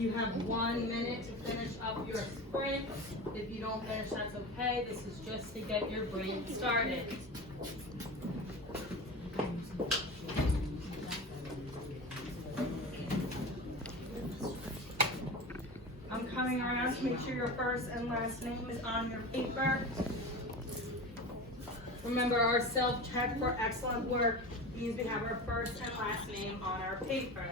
You have 1 minute to finish up your sprint. If you don't finish, that's okay. This is just to get your brain started. I'm coming around to make sure your first and last name is on your paper. Remember, our self-check for excellent work means we have our first and last name on our paper.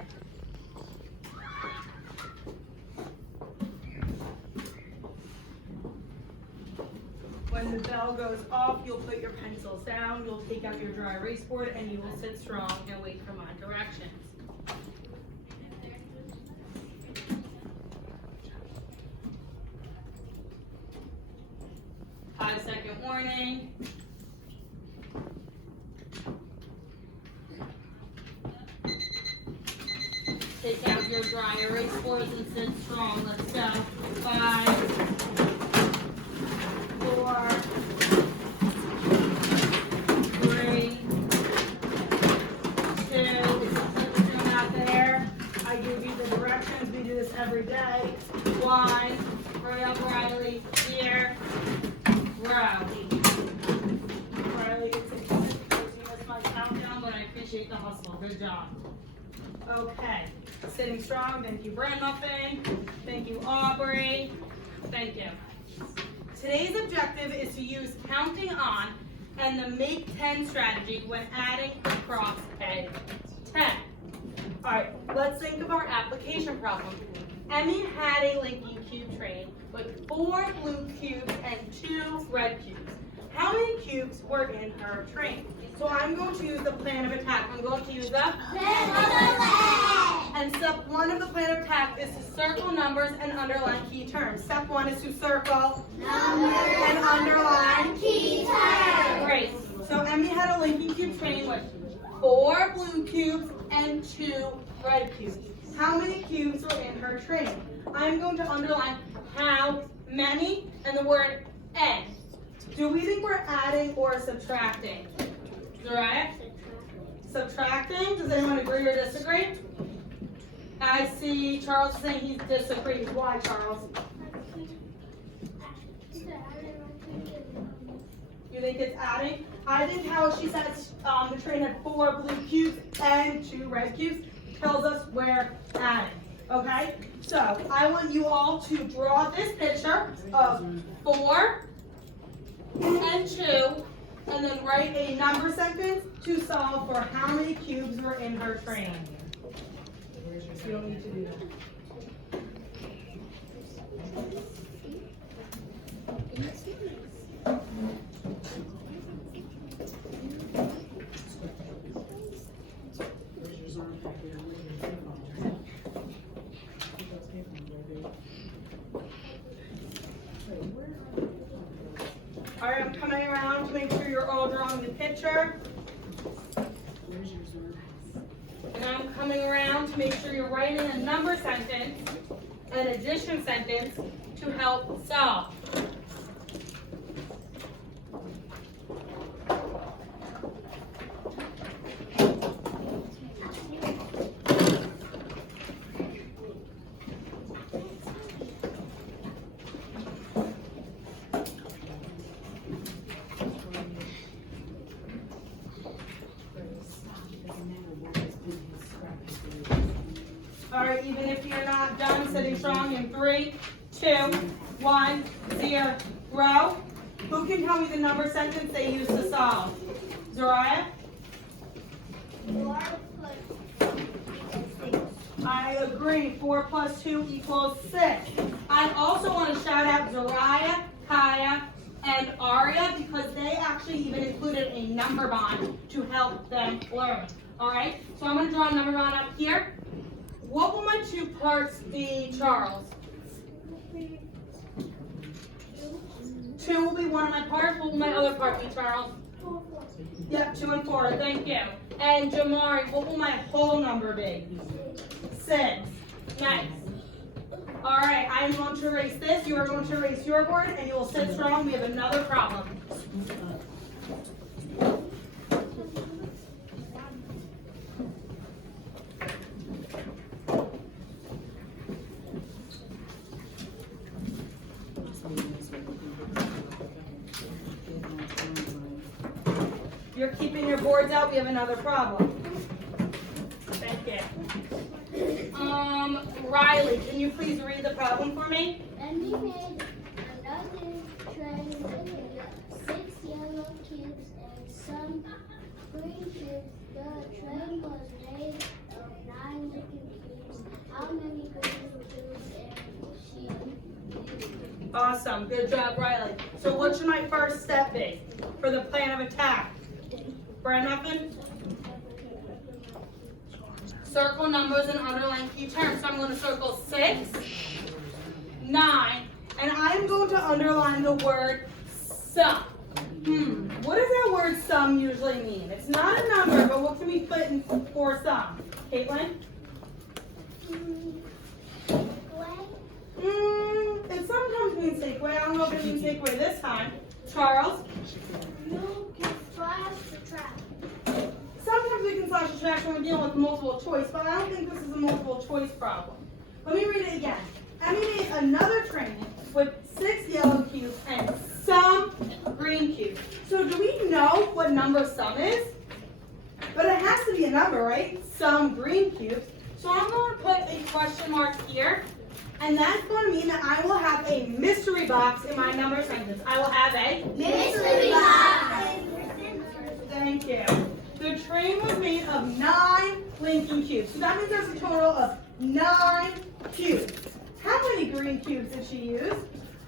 When the bell goes off, you'll put your pencils down, you'll take out your dry erase board, and you will sit strong and wait for my directions. Five-second warning. Take out your dry erase boards and sit strong. Let's go. 5, 4, 3, 2. Come out there. I give you the directions. We do this every day. 1. Hurry up, Riley. Here. Row. Riley gets excited because he missed my countdown, but I appreciate the hustle. Good job. Okay. Sitting strong. Thank you, Brand Muffin. Thank you, Aubrey. Thank you. Today's objective is to use counting on and the make 10 strategy when adding across a 10. All right, let's think of our application problem. Emmy had a Lincoln cube train with 4 blue cubes and 2 red cubes. How many cubes were in her train? So I'm going to use the plan of attack. I'm going to use the plan of attack. And step 1 of the plan of attack is to circle numbers and underline key terms. Step 1 is to circle numbers and underline key terms. Great. So Emmy had a Lincoln cube train with 4 blue cubes and 2 red cubes. How many cubes were in her train? I'm going to underline how many and the word and. Do we think we're adding or subtracting? Right? Subtracting? Does anyone agree or disagree? I see Charles saying he disagrees. Why, Charles? You think it's adding? I think how she says the train had 4 blue cubes and 2 red cubes tells us we're adding. Okay? So I want you all to draw this picture of 4 and 2, and then write a number sentence to solve for how many cubes were in her train. You don't need to do that. All right, I'm coming around to make sure you're all drawing the picture. And I'm coming around to make sure you're writing a number sentence, an addition sentence to help solve. All right, even if you're not done, sitting strong in 3, 2, 1, 0. Who can tell me the number sentence they used to solve? Zariah? 4 plus 6. I agree. 4 plus 2 equals 6. I also want to shout out Zariah, Kaya, and Aria because they actually even included a number bond to help them learn. All right, so I'm going to draw a number bond up here. What will my 2 parts be, Charles? 2 will be one of my parts. What will my other part be, Charles? 4. Yep, 2 and 4. Thank you. And Jamari, what will my whole number be? 6. Nice. All right, I'm going to erase this. You are going to erase your board, and you will sit strong. We have another problem. You're keeping your boards out. We have another problem. Thank you. Riley, can you please read the problem for me? And we made another tray with 6 yellow cubes and some green cubes. The tray was made of 9 different cubes. How many green cubes and she used? Awesome. Good job, Riley. So what should my first step be for the plan of attack? Bread muffin? Circle numbers and underline key terms. So I'm going to circle 6, 9, and I'm going to underline the word sum. What does that word sum usually mean? It's not a number, but what can we put in for sum? Caitlin? It sometimes means take away. I don't know if it means take away this time. Charles? You can slash the track. Sometimes we can slash the trash when we're dealing with multiple choice, but I don't think this is a multiple choice problem. Let me read it again. Emmy made another train with 6 yellow cubes and some green cubes. So do we know what number sum is? But it has to be a number, right? Some green cubes. So I'm going to put a question mark here. And that's going to mean that I will have a mystery box in my number sentence. I will have a Mystery box. Thank you. The train was made of 9 Lincoln cubes. So that means there's a total of 9 cubes. How many green cubes did she use?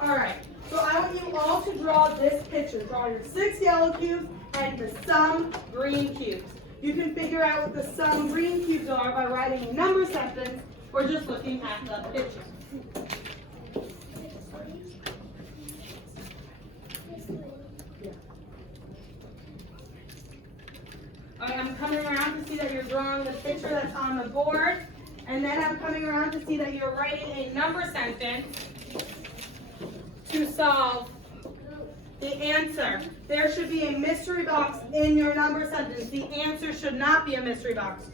All right. So I want you all to draw this picture. Draw your 6 yellow cubes and the some green cubes. You can figure out what the some green cubes are by writing a number sentence or just looking at the picture. All right, I'm coming around to see that you're drawing the picture that's on the board, and then I'm coming around to see that you're writing a number sentence to solve the answer. There should be a mystery box in your number sentence. The answer should not be a mystery box.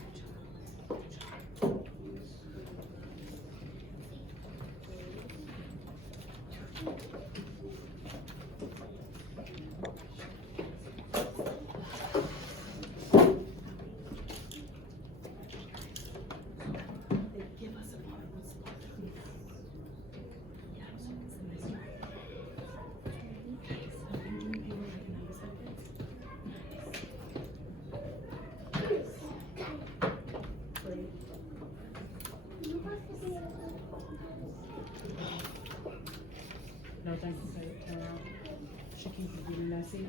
No, thank you, Shaki Nasi.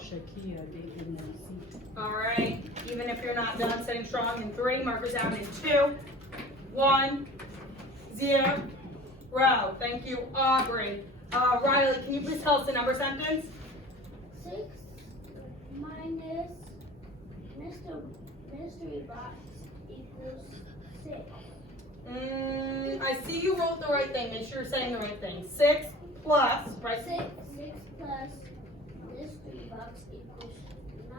Shaki Nasi. All right, even if you're not done, sitting strong in 3, markers down in 2, 1, 0. Thank you, Aubrey. Riley, can you please tell us the number sentence? 6 minus mystery box equals 6. I see you wrote the right thing. Make sure you're saying the right thing. 6 plus, right? 6 plus mystery box equals 9.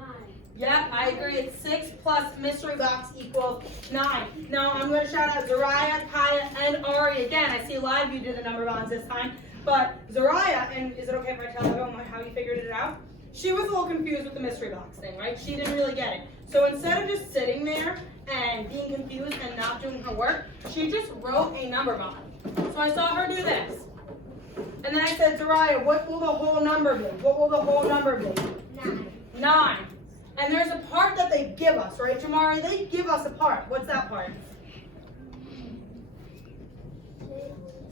Yep, I agree. It's 6 plus mystery box equals 9. Now I'm going to shout out Zariah, Kaya, and Ari again. I see a lot of you did the number bonds this time. But Zariah, and is it okay if I tell everyone how you figured it out? She was a little confused with the mystery box thing, right? She didn't really get it. So instead of just sitting there and being confused and not doing her work, she just wrote a number bond. So I saw her do this. And then I said, Zariah, what will the whole number be? What will the whole number be? 9. 9. And there's a part that they give us, right, Jamari? They give us a part. What's that part?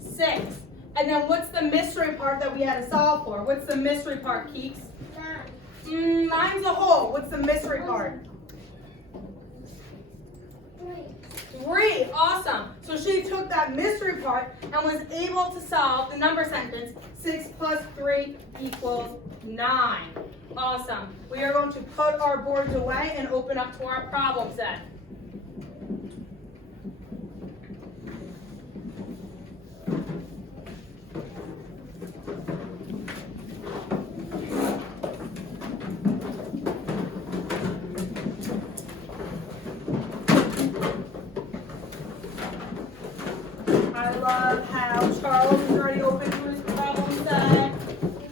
6. And then what's the mystery part that we had to solve for? What's the mystery part, Keeks? 9. Mine's a whole. What's the mystery part? 3. Awesome. So she took that mystery part and was able to solve the number sentence. 6 plus 3 equals 9. Awesome. We are going to put our boards away and open up to our problem set. I love how Charles is already open to his problem set.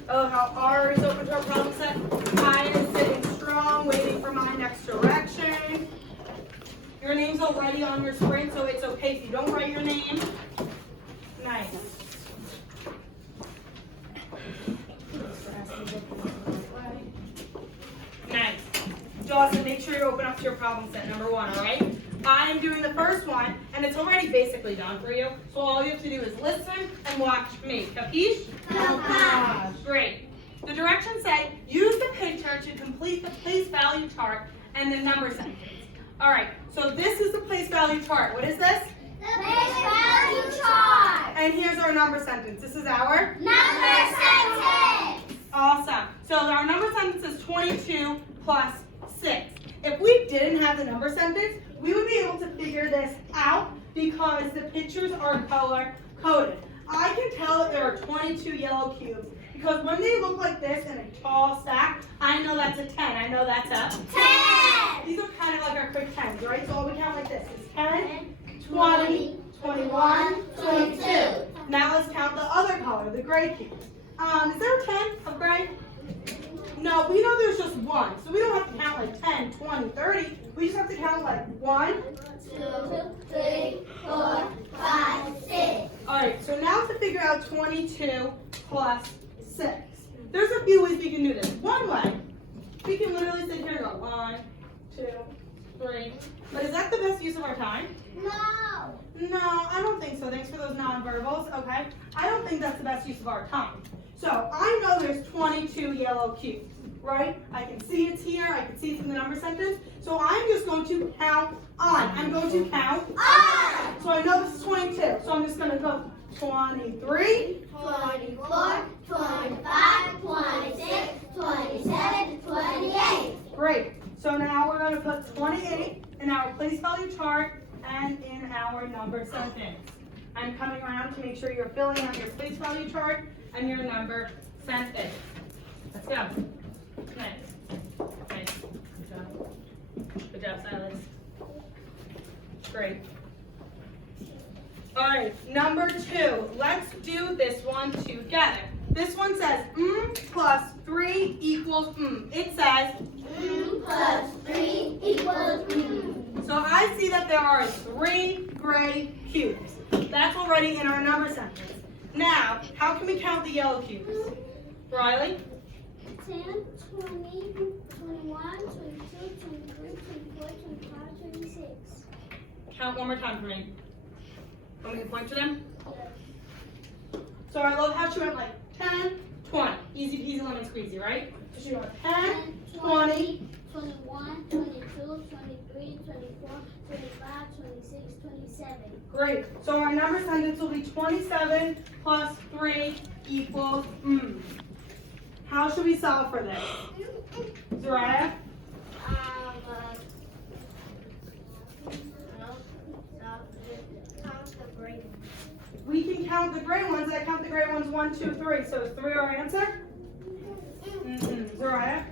Oh, how Ari's open to her problem set. Kaya is sitting direction. Your name's already on your screen, so it's okay if you don't write your name. Nice. Nice. Dawson, make sure you open up to your problem set number 1, all right? I'm doing the first one, and it's already basically done for you. So all you have to do is listen and watch me. Capiche? Capiche. Great. The directions say, use the picture to complete the place value chart and the number sentence. All right, so this is the place value chart. What is this? The place value chart. And here's our number sentence. This is our Number sentence. Awesome. So our number sentence is 22 plus 6. If we didn't have the number sentence, we would be able to figure this out because the pictures are color coded. I can tell that there are 22 yellow cubes because when they look like this in a tall stack, I know that's a 10. I know that's a 10. These are kind of like our quick 10s, right? So all we count like this is 10, 20, 21, 22. Now let's count the other color, the gray cubes. Is there a 10 of gray? No, we know there's just one. So we don't have to count like 10, 20, 30. We just have to count like 1, 2, 3, 4, 5, 6. All right, so now to figure out 22 plus 6. There's a few ways we can do this. One way, we can literally sit here and go 1, 2, 3. But is that the best use of our time? No. No, I don't think so. Thanks for those nonverbals, okay? I don't think that's the best use of our time. So I know there's 22 yellow cubes, right? I can see it's here. I can see it's in the number sentence. So I'm just going to count on. I'm going to count On. So I know this is 22. So I'm just going to go 23, 24, 25, 26, 27, 28. Great. So now we're going to put 28 in our place value chart and in our number sentence. I'm coming around to make sure you're filling out your place value chart and your number sentence. Let's go. Nice. Nice. Good job. Good job, Silas. Great. All right, number 2. Let's do this one together. This one says plus 3 equals It says Plus 3 equals So I see that there are 3 gray cubes. That's already in our number sentence. Now, how can we count the yellow cubes? Riley? 10, 20, 21, 22, 23, 24, 25, 26. Count one more time for me. Want me to point to them? So I love how she went like 10, 20. Easy peasy lemon squeezy, right? So she went 10, 20. 21, 22, 23, 24, 25, 26, 27. Great. So our number sentence will be 27 plus 3 equals How should we solve for this? Zariah? We can count the gray ones. I count the gray ones 1, 2, 3. So is 3 our answer? Zariah?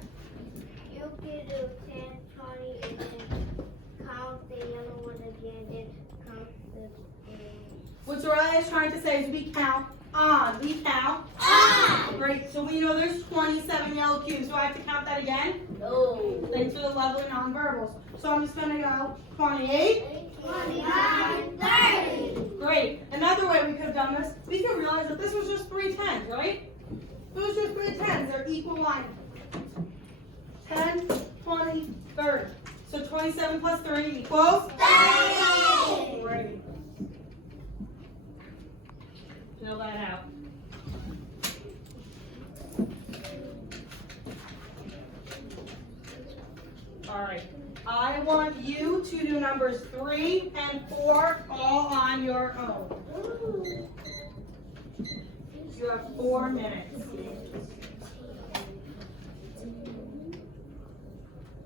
You can do 10, 20, and then count the yellow one again, then count the What Zariah is trying to say is we count on. We count on. Great. So we know there's 27 yellow cubes. Do I have to count that again? No. Thanks for the lovely nonverbals. So I'm just going to go 28. 29, 30. Great. Another way we could have done this, we can realize that this was just 3 10s, right? It was just 3 10s. They're equal line. 10, 20, 30. So 27 plus 3 equals? 30. Great. Fill that out. All right. I want you to do numbers 3 and 4 all on your own. You have 4 minutes.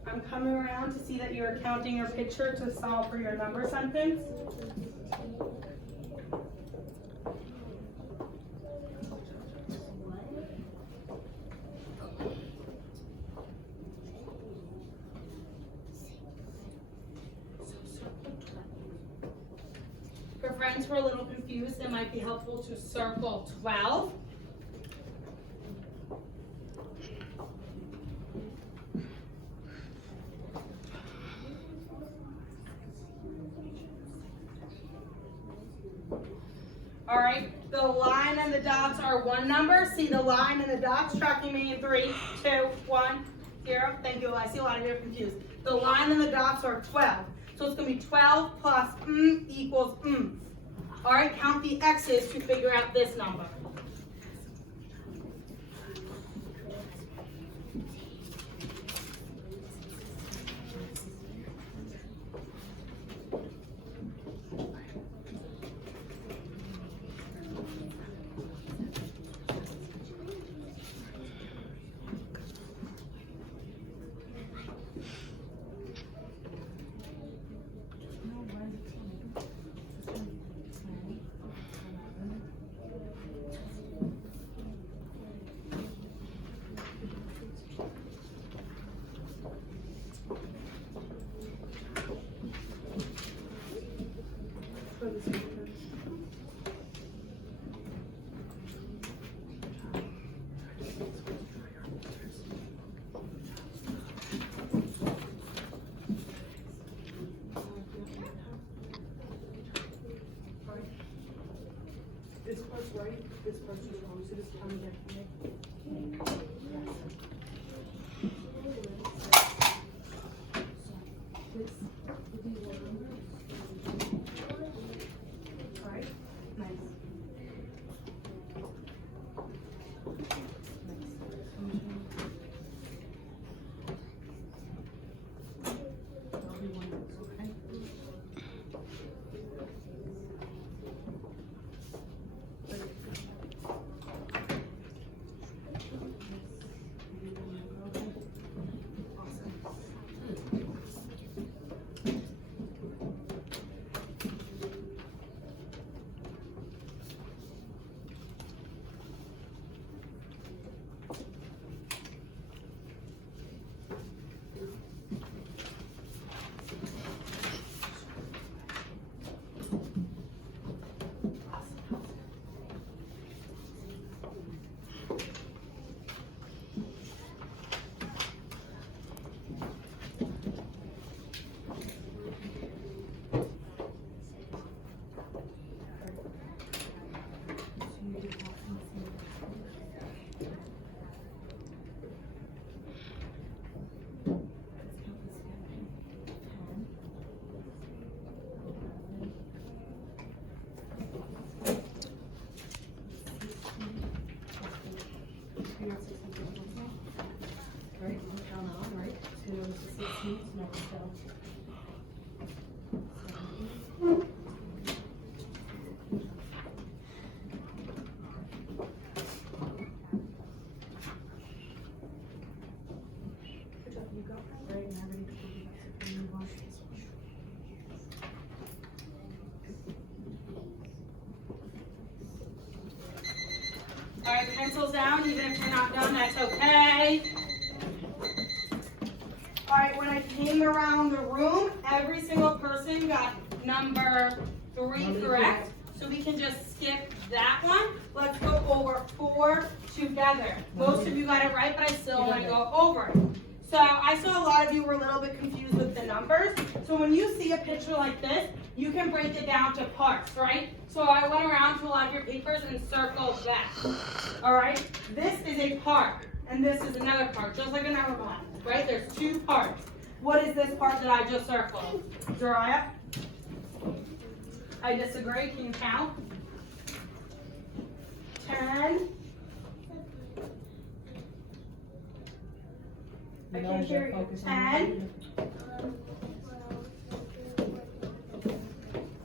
I'm coming around to see that you're counting your picture to solve for your number sentence. For friends who are a little confused, it might be helpful to circle 12. All right, the line and the dots are one number. See the line and the dots tracking me in 3, 2, 1, 0. Thank you. I see a lot of you are confused. The line and the dots are 12. So it's going to be 12 plus equals All right, count the X's to figure out this number. This part's right, this part's wrong, so just count it for me. Right? Nice. Right, count on, right? 2 to 16, no, so. Good job, you got that right, now ready to put it back to the wash. All right, pencils down, even if you're not done, that's okay. All right, when I came around the room, every single person got number 3 correct. So we can just skip that one. Let's go over 4 together. Most of you got it right, but I still want to go over it. So I saw a lot of you were a little bit confused with the numbers. So when you see a picture like this, you can break it down to parts, right? So I went around to a lot of your papers and circled that. All right? This is a part, and this is another part, just like an hourglass, right? There's 2 parts. What is this part that I just circled? Jariah? I disagree. Can you count? 10. I can't hear you. 10.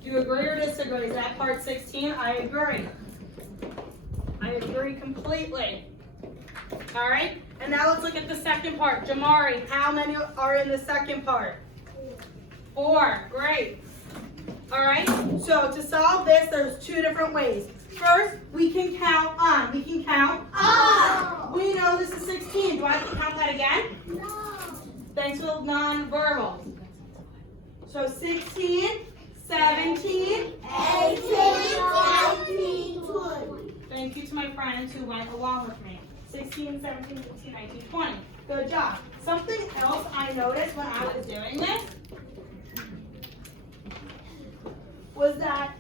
Do you agree or disagree? Is that part 16? I agree. I agree completely. All right? And now let's look at the second part. Jamari, how many are in the second part? 4. Great. All right? So to solve this, there's 2 different ways. First, we can count on. We can count on. We know this is 16. Do I have to count that again? No. Thanks for the non-verbal. So 16, 17, 18, 19, 20. Thank you to my friends who went along with me. 16, 17, 18, 19, 20. Good job. Something else I noticed when I was doing this was that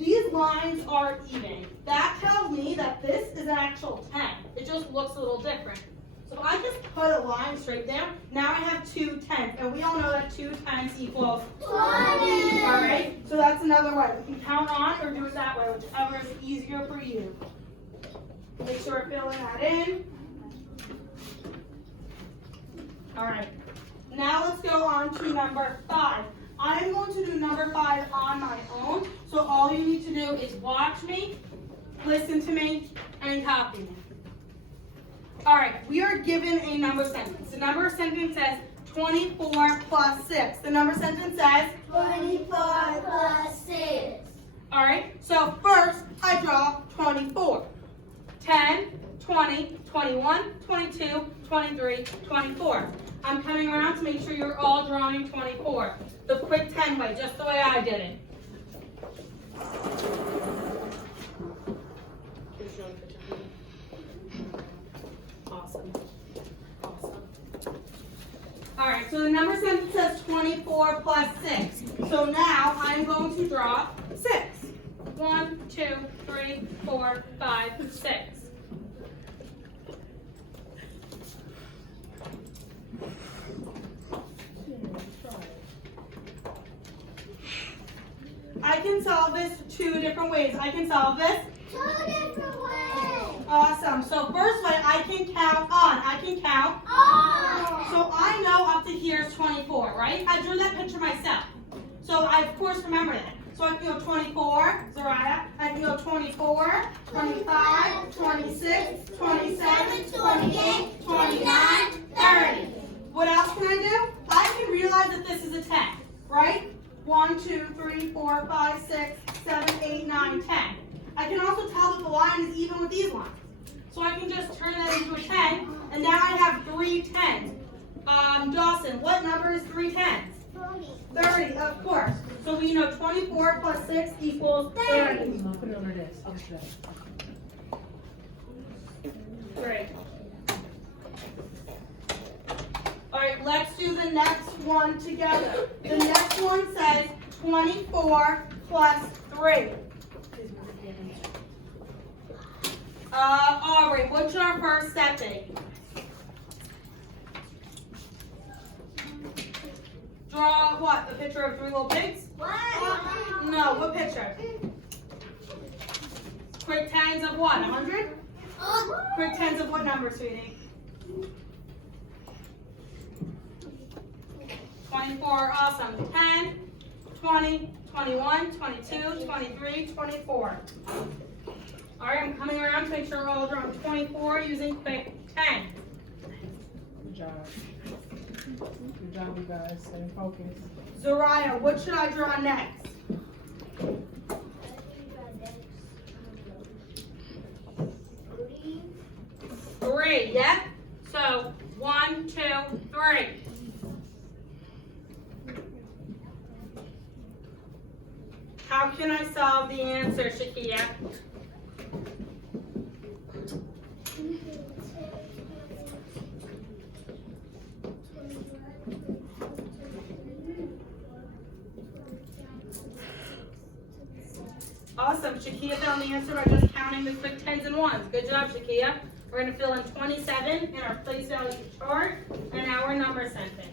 these lines are even. That tells me that this is an actual 10. It just looks a little different. So if I just put a line straight there, now I have 2 10s, and we all know that 2 10s equals 20. All right, so that's another way. We can count on or do it that way, whichever is easier for you. Make sure we're filling that in. All right, now let's go on to number 5. I'm going to do number 5 on my own, so all you need to do is watch me, listen to me, and copy me. All right, we are given a number sentence. The number sentence says 24 plus 6. The number sentence says 24 plus 6. all right, so first I draw 24. 10, 20, 21, 22, 23, 24. I'm coming around to make sure you're all drawing 24. The quick 10 way, just the way I did it. Awesome. Awesome. All right, so the number sentence says 24 plus 6. So now I'm going to draw 6. 1, 2, 3, 4, 5, 6. I can solve this 2 different ways. I can solve this 2 different ways. awesome. So first way, I can count on. I can count. So I know up to here is 24, right? I drew that picture myself. So I, of course, remember that. So I can go 24, Zariah. I can go 24, 25, 26, 27, 28, 29, 30. What else can I do? I can realize that this is a 10, right? 1, 2, 3, 4, 5, 6, 7, 8, 9, 10. I can also tell that the line is even with these lines. So I can just turn that into a 10, and now I have 3 10s. Dawson, what number is 3 10s? 30, of course. So we know 24 plus 6 equals 30. Put it under this. Okay. Great. All right, let's do the next one together. The next one says 24 plus 3. Aubrey, what's our first step be? Draw what? A picture of 3 little pigs? No, what picture? Quick tens of what? 100? Quick tens of what number, sweetie? 24, awesome. 10, 20, 21, 22, 23, 24. All right, I'm coming around to make sure we're all drawing 24 using quick 10. Good job. Good job, you guys. Stay focused. Zariah, what should I draw next? 3, yep. So 1, 2, 3. How can I solve the answer, Shakia? Awesome. Shakia found the answer by just counting the quick 10s and 1s. Good job, Shakia. We're going to fill in 27 in our place value chart and our number sentence.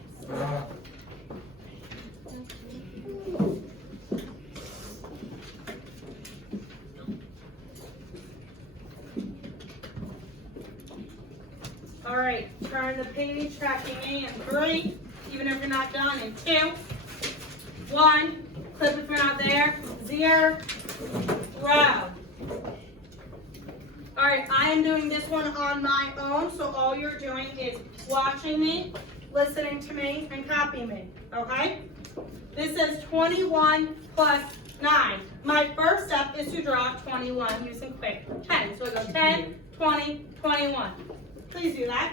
All right, turn the page, tracking me in 3, even if you're not done, in 2, 1, clip if you're not there, 0, row. All right, I am doing this one on my own, so all you're doing is watching me, listening to me, and copying me, okay? This says 21 plus 9. My first step is to draw 21 using quick 10. So I go 10, 20, 21. Please do that.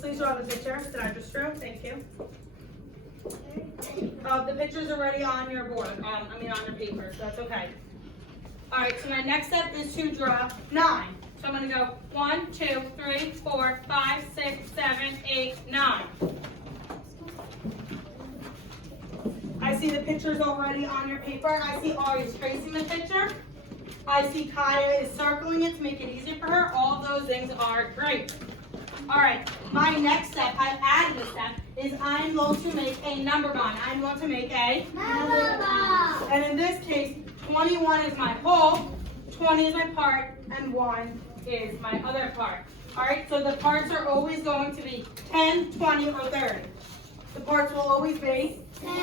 Please draw the picture that I just drew. Thank you. The picture's already on your board. On your paper, so that's okay. All right, so my next step is to draw 9. So I'm going to go 1, 2, 3, 4, 5, 6, 7, 8, 9. I see the pictures already on your paper. I see Ari's tracing the picture. I see Kaya is circling it to make it easier for her. All of those things are great. All right, my next step, I've added a step, is I'm going to make a number bond. I'm going to make a Number bond. And in this case, 21 is my whole, 20 is my part, and 1 is my other part. All right, so the parts are always going to be 10, 20, or 30. The parts will always be 10, 20,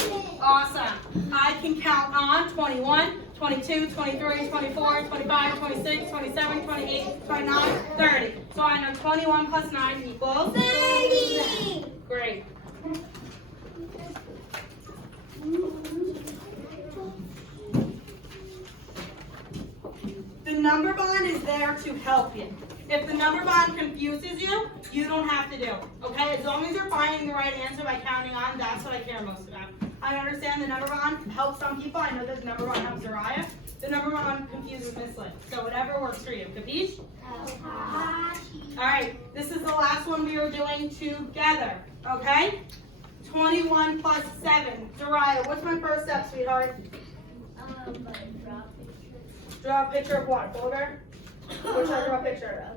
30. awesome. I can count on 21, 22, 23, 24, 25, 26, 27, 28, 29, 30. So I know 21 plus 9 equals 30. Great. The number bond is there to help you. If the number bond confuses you, you don't have to do it. Okay? As long as you're finding the right answer by counting on, that's what I care most about. I understand the number bond helps some people. I know this number bond helps Uriah. The number bond confuses Miss Lynn. So whatever works for you. Capiche? All right. This is the last one we are doing together. Okay? 21 plus 7. Uriah, what's my first step, sweetheart? Draw a picture of what? Folder? What should I draw a picture of?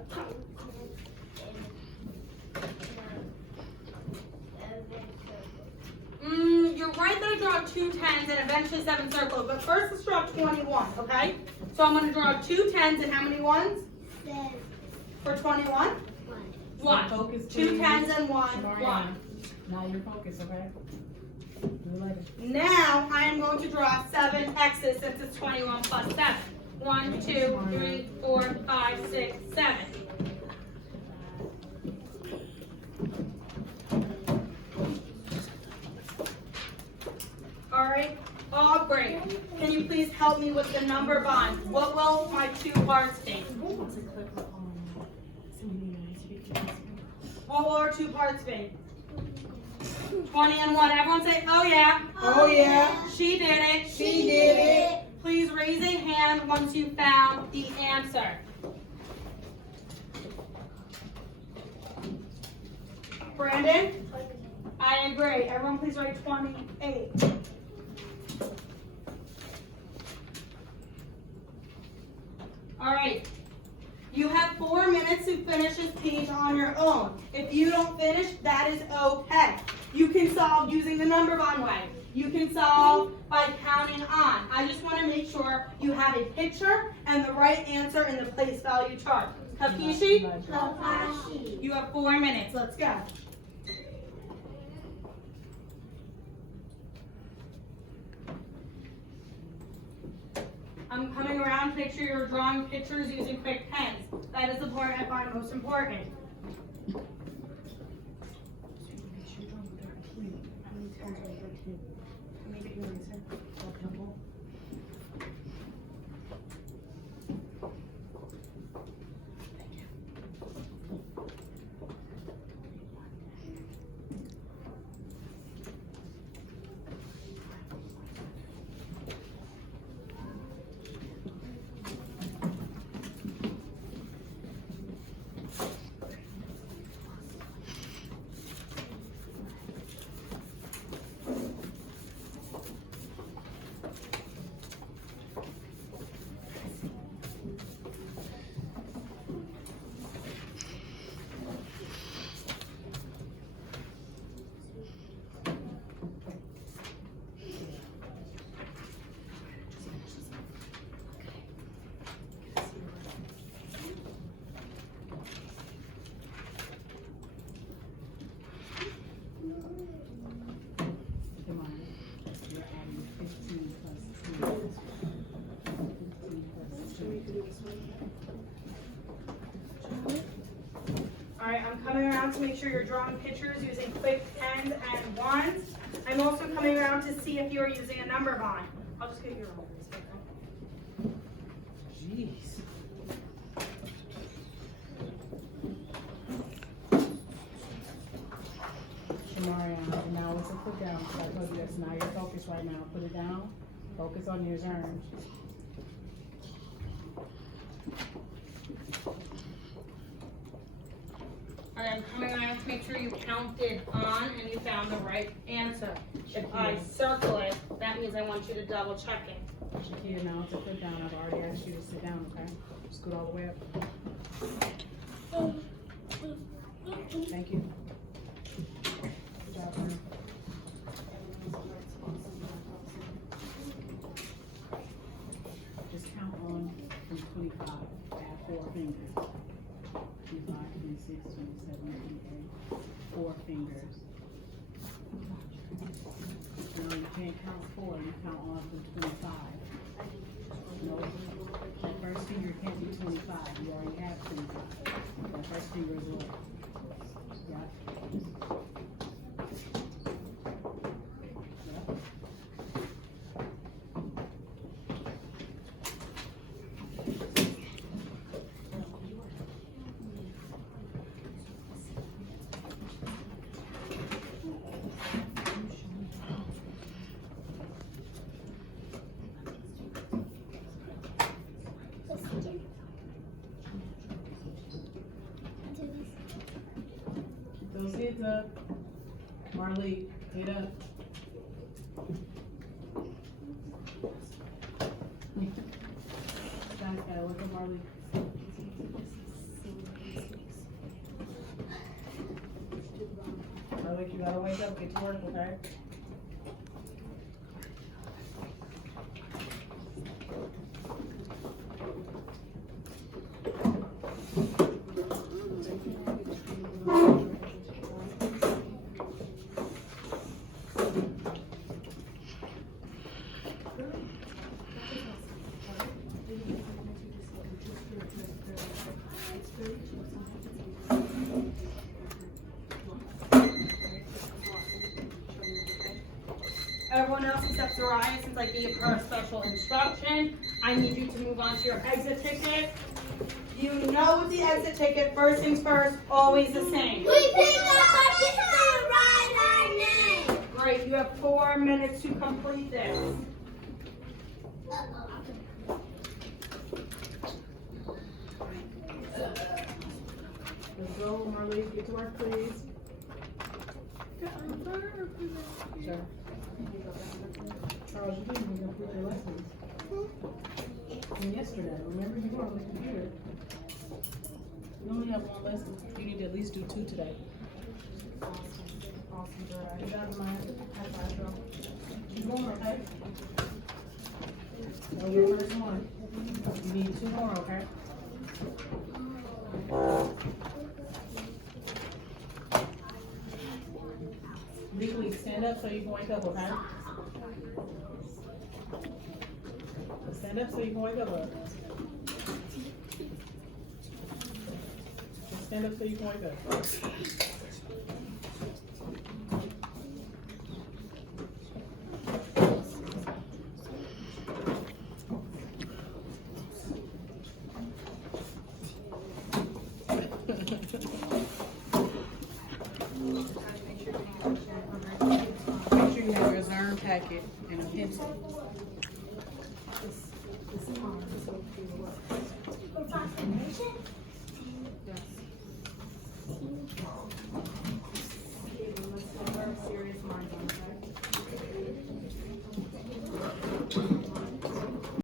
You're right that I draw 2 10s and eventually 7 circles, but first let's draw 21, okay? So I'm going to draw 2 10s and how many ones? 7. For 21? 1. Focus, 2 please. 10s and 1. Mariana. 1. Now you're focused, okay? Do it later. Now I am going to draw 7 X's since it's 21 plus 7. 1, 2, 3, 4, 5, 6, 7. All right, Aubrey, can you please help me with the number bond? What will my 2 parts be? What will our 2 parts be? 20 and 1. Everyone say, oh yeah. Oh yeah. She did it. She did it. Please raise a hand once you found the answer. Brandon? I agree. Everyone please write 28. All right. You have 4 minutes to finish this page on your own. If you don't finish, that is okay. You can solve using the number bond way. You can solve by counting on. I just want to make sure you have a picture and the right answer in the place value chart. Kapishi? Kapashi. You have 4 minutes. Let's go. I'm coming around to make sure you're drawing pictures using quick pens. That is the part I find most important. Alright, I'm coming around to make sure you're drawing pictures using quick pens and wands. I'm also coming around to see if you're using a number bond. I'll just get your own. Jeez. Mariana, now it's a put down. So I told you that's not your focus right now. Put it down. Focus on your turn. Alright, I'm coming around to make sure you counted on and you found down the right answer. If I circle it, that means I want you to double check it. Shakia, now it's a put down. I've already asked you to sit down, okay? Scoot all the way up. Thank you. Good job, man. Just count on from 25. Add 4 fingers. 25, 26, 27, 28. 4 fingers. No, you can't count 4. You count on from 25. No, that first finger can't be 25. You already have 25. That first finger is what? Yeah. Keep those heads up. Marley, head up. Guys, gotta look at Marley. Marley, you gotta wake up, get to work, okay? Everyone else except Soraya, since I gave her special instruction, I need you to move on to your exit ticket. You know with the exit ticket, first things first, always the same. We pick up our sister, write our name. Great, you have 4 minutes to complete this. Let's go, Marley, get to work, please. Sure. Charles, you didn't even complete your lessons. From yesterday, remember you were on the computer. You only have 1 lesson. You need to at least do 2 today. Awesome, girl. Good job, Maya. High five, girl. Keep going, okay? That was your first one. You need 2 more, okay? Legally, stand up so you can wake up, okay? Stand up so you can wake up. Just stand up so you can wake up. Make sure you have your Zern packet and a pencil. Serious mind.